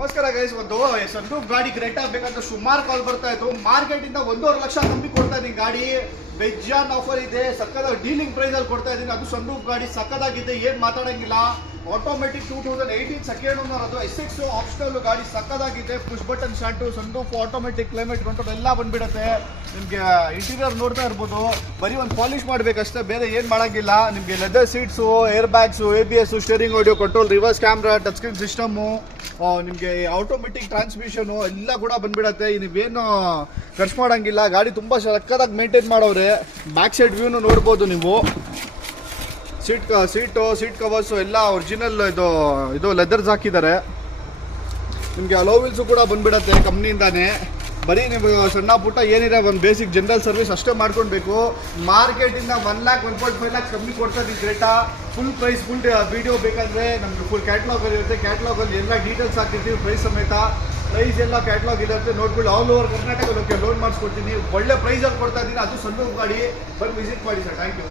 ನಮಸ್ಕಾರ ಗೈಸ್. ಒಂದು ಸನ್ರೂಫ್ ಗಾಡಿ ಗ್ರೇಟ್ ಆಗಬೇಕಂತ ಸುಮಾರು ಕಾಲ್ ಬರ್ತಾ ಇತ್ತು. ಮಾರ್ಕೆಟ್ ಇಂದ 1.5 ಲಕ್ಷ ಕಮ್ಮಿ ಕೊಡ್ತಾ ಇದೀನಿ ಗಾಡಿ. ಬೆಜ್ಜಾನ್ ಆಫರ್ ಇದೆ, ಸಕ್ಕದ ಡೀಲಿಂಗ್ ಪ್ರೈಸ್ ಅಲ್ಲಿ ಕೊಡ್ತಾ ಇದೀನಿ. ಅದು ಸನ್ರೂಫ್ ಗಾಡಿ ಸಕ್ಕದಾಗಿದೆ, ಏನ್ ಮಾತಾಡಂಗಿಲ್ಲ. ಆಟೋಮೆಟಿಕ್ 2018 ಸೆಕೆಂಡ್ ಓನರ್, ಅದು SX ಆಪ್ಷನಲ್ ಗಾಡಿ ಸಕ್ಕದಾಗಿದೆ. Push button start, sunroof, automatic, climate control ಎಲ್ಲ ಬಂದ್ಬಿಡುತ್ತೆ. ನಿಮಗೆ ಇಂಟೀರಿಯರ್ ನೋಡ್ತಾ ಇರ್ಬೋದು, ಬರೀ ಒಂದು ಪಾಲಿಶ್ ಮಾಡ್ಬೇಕಷ್ಟೇ, ಬೇರೆ ಏನು ಮಾಡೋಂಗಿಲ್ಲ. ನಿಮಗೆ leather seats, air bags, ABS, steering audio control, reverse camera, touch screen system, ನಿಮಗೆ ಆಟೋಮೆಟಿಕ್ ಟ್ರಾನ್ಸ್ಮಿಷನು ಎಲ್ಲ ಕೂಡ ಬಂದ್ಬಿಡತ್ತೆ. ನೀವೇನು ಖರ್ಚು ಮಾಡೋಂಗಿಲ್ಲ. ಗಾಡಿ ತುಂಬ ಸಕ್ಕದಾಗಿ ಮೇಂಟೈನ್ ಮಾಡೋರೆ. ಬ್ಯಾಕ್ ಸೈಡ್ ವ್ಯೂನು ನೋಡ್ಬೋದು ನೀವು. ಸೀಟ್ ಕವರ್ಸು ಎಲ್ಲ ಒರಿಜಿನಲ್ ಇದು ಲೆದರ್ಸ್ ಹಾಕಿದ್ದಾರೆ. ನಿಮಗೆ ಅಲೋ ವೀಲ್ಸು ಕೂಡ ಬಂದ್ಬಿಡತ್ತೆ ಕಂಪ್ನಿಯಿಂದಾನೆ. ಬರೀ ನೀವು ಸಣ್ಣ ಪುಟ್ಟ ಏನಿದೆ ಒಂದು ಬೇಸಿಕ್ ಜನರಲ್ ಸರ್ವಿಸ್ ಅಷ್ಟೇ ಮಾಡ್ಕೊಳ್ಬೇಕು. ಮಾರ್ಕೆಟಿಂದ 1 lakh 1.5 lakh ಕಮ್ಮಿ ಕೊಡ್ತಾ ಇದ್ದೀವಿ ಗ್ರೇಟಾ. ಫುಲ್ ಪ್ರೈಸ್, ಫುಲ್ ವಿಡಿಯೋ ಬೇಕಾದರೆ ನಮಗೆ ಫುಲ್ ಕ್ಯಾಟ್ಲಾಗಲ್ಲಿ ಇರುತ್ತೆ. ಕ್ಯಾಟ್ಲಾಗಲ್ಲಿ ಎಲ್ಲ ಡೀಟೇಲ್ಸ್ ಹಾಕಿರ್ತೀವಿ, ಪ್ರೈಸ್ ಸಮೇತ. ಪ್ರೈಸ್ ಎಲ್ಲ ಕ್ಯಾಟ್ಲಾಗ್ ಇರುತ್ತೆ, ನೋಡ್ಬಿಟ್ಟು ಆಲ್ ಓವರ್ ಕರ್ನಾಟಕ ಲೋನ್ ಮಾಡಿಸ್ಕೊಡ್ತೀನಿ. ಒಳ್ಳೆ ಪ್ರೈಸಲ್ಲಿ ಕೊಡ್ತಾ ಇದ್ದೀನಿ. ಅದು ಸಣ್ಣ ಗಾಡಿ, ಬಂದು ವಿಸಿಟ್ ಮಾಡಿ ಸರ್. Thank you.